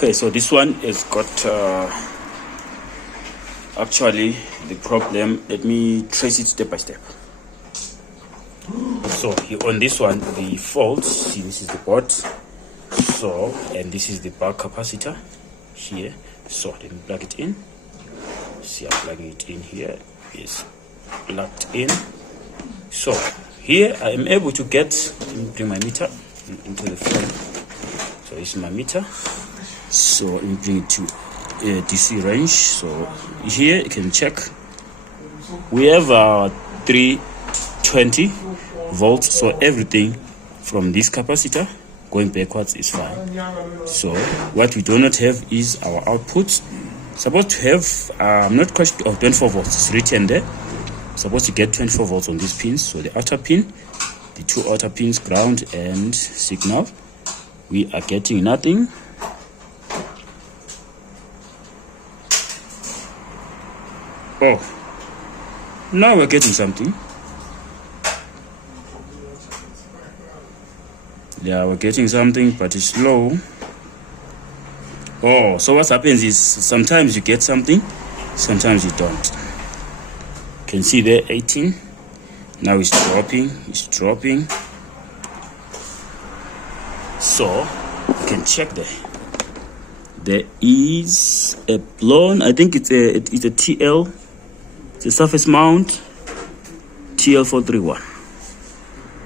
Okay, so this one has got actually the problem. Let me trace it step by step. So here on this one, the fault, see, this is the board, so, and this is the back capacitor here. So let me plug it in. See, I'm plugging it in here. It's plugged in. So here I am able to get, let me bring my meter into the frame. So this is my meter. So let me bring it to DC range. So here you can check. We have 320 volts. So everything from this capacitor going backwards is fine. So what we do not have is our output. Supposed to have I'm not quite sure, 24 volts. It's written there. Supposed to get 24 volts on these pins. So the outer pin, the two outer pins, ground and signal, we are getting nothing. Oh, now we're getting something. Yeah, we're getting something, but it's low. Oh, so what happens is sometimes you get something, sometimes you don't. You can see there 18. Now it's dropping, it's dropping. So you can check there. There is a blown, I think it's a TL, it's a surface mount TL431.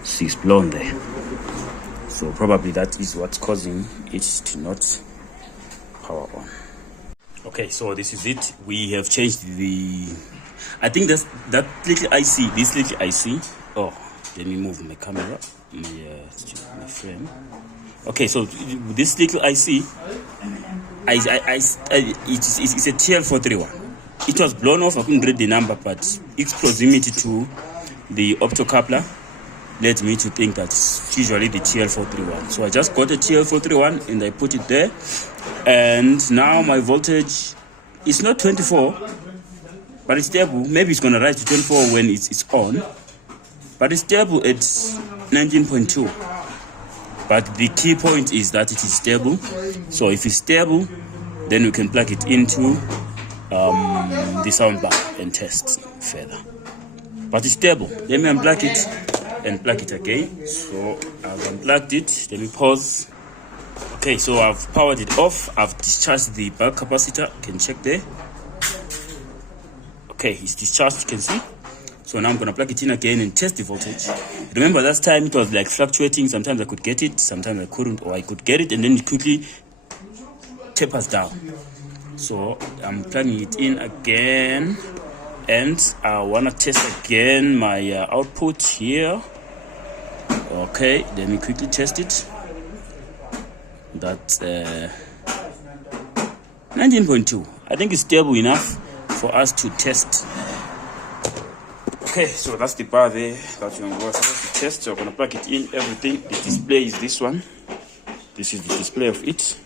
See, it's blown there. So probably that is what's causing it to not power on. Okay, so this is it. We have changed the, I think that's that little IC, this little IC. Oh, let me move my camera, my frame. Okay, so this little IC, it's a TL431. It was blown off. I couldn't read the number, but its proximity to the optocoupler led me to think that it's usually the TL431. So I just got a TL431 and I put it there, and now my voltage is not 24, but it's stable. Maybe it's gonna rise to 24 when it's on, but it's stable at 19.2. But the key point is that it is stable. So if it's stable, then we can plug it into the soundbar and test further. But it's stable. Let me unplug it and plug it again. So I've unplugged it. Let me pause. Okay, so I've powered it off. I've discharged the back capacitor. You can check there. Okay, it's discharged, you can see. So now I'm gonna plug it in again and test the voltage. Remember last time it was like fluctuating. Sometimes I could get it, sometimes I couldn't, or I could get it and then it quickly tapers down. So I'm plugging it in again, and I wanna test again my output here. Okay, let me quickly test it. That's 19.2. I think it's stable enough for us to test. Okay, so that's the bar there that you're supposed to test. So I'm gonna plug it in, everything. The display is this one. This is the display of it.